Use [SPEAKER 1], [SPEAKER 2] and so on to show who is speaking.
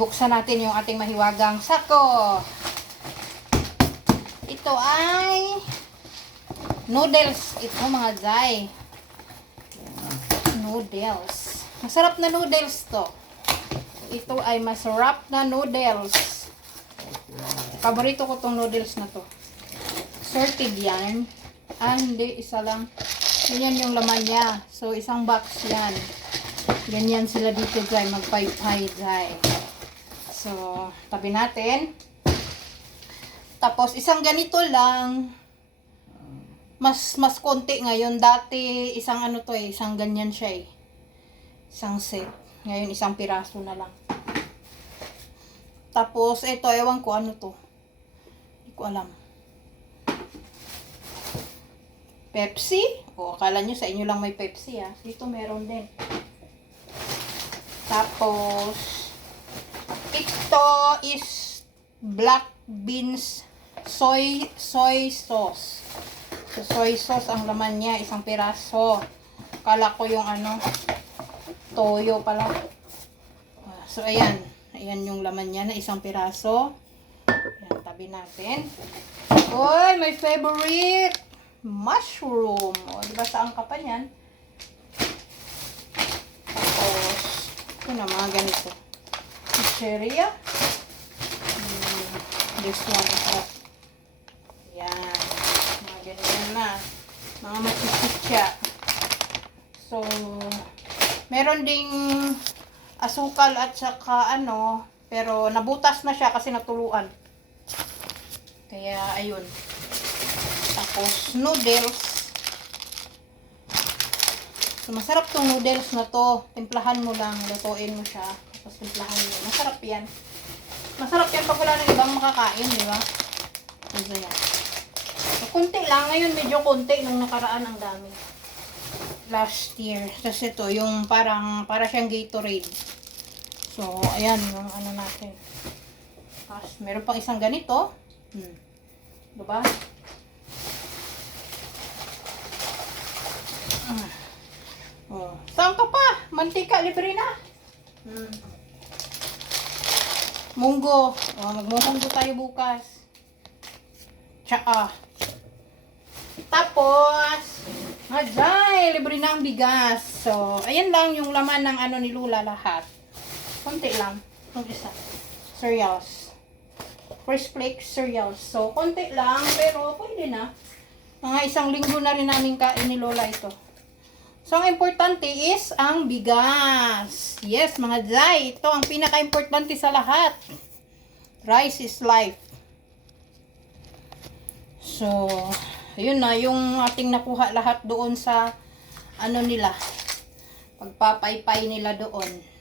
[SPEAKER 1] buksan natin yung ating mahiwagang sako. Ito ay noodles. Ito mga jay. Noodles. Masarap na noodles to. Ito ay masarap na noodles. Paborito ko tong noodles na to. Sorted yan. Ah. Isa lang. Ganyan yung laman niya. So, isang box yan. Ganyan sila dito, Jai. Magpay-pay, Jai. So, tabi natin. Tapos, isang ganito lang. Mas, mas konti ngayon. Dati, isang ano to eh. Isang ganyan siya eh. Isang set. Ngayon, isang piraso na lang. Tapos, ito, ewan ko ano to. Hindi ko alam. Pepsi? O, akala nyo sa inyo lang may Pepsi ah. Dito meron din. Tapos, ito is black beans soy soy sauce. So, soy sauce ang laman niya, isang piraso. Kala ko yung ano, toyo pala. So, ayan. Ayan yung laman niya na isang piraso. Ayan, tabi natin. Uy, my favorite! Mushroom. O, di ba saan ka pa niyan? Tapos, ito na ganito. Pizzeria. Hmm, this one is up. Yan. Mga ganyan na. Mga machichicha. So, meron ding asukal at saka ano, pero nabutas na siya kasi natuluan. Kaya, ayun. Tapos, noodles. So, masarap tong noodles na to. Timplahan mo lang, lutuin mo siya. Tapos, timplahan mo. Masarap yan. Masarap yan pag wala ng ibang makakain, di ba? Ano yan. So, kunti lang. Ngayon, medyo kunti. Nung nakaraan, ang dami. Last year. Tapos ito, yung parang, para siyang Gatorade. So, ayan, yung ano natin. Tapos, meron pang isang ganito. Hmm. Diba? Ah. Oh. Saan ka pa? Mantika, libre na. Hmm. Munggo. Oh, magmumunggo tayo bukas. Tsaa. Tapos, Ajay, libre na ang bigas. So, ayan lang yung laman ng ano ni Lula lahat. Konti lang. Yung isa. Cereals. First flakes cereals. So, konti lang, pero pwede na. Mga isang linggo na rin namin kain ni Lola ito. So, ang importante is ang bigas. Yes, mga Jai. Ito ang pinaka-importante sa lahat. Rice is life. So, ayun na. Yung ating nakuha lahat doon sa ano nila. Pagpapaypay nila doon.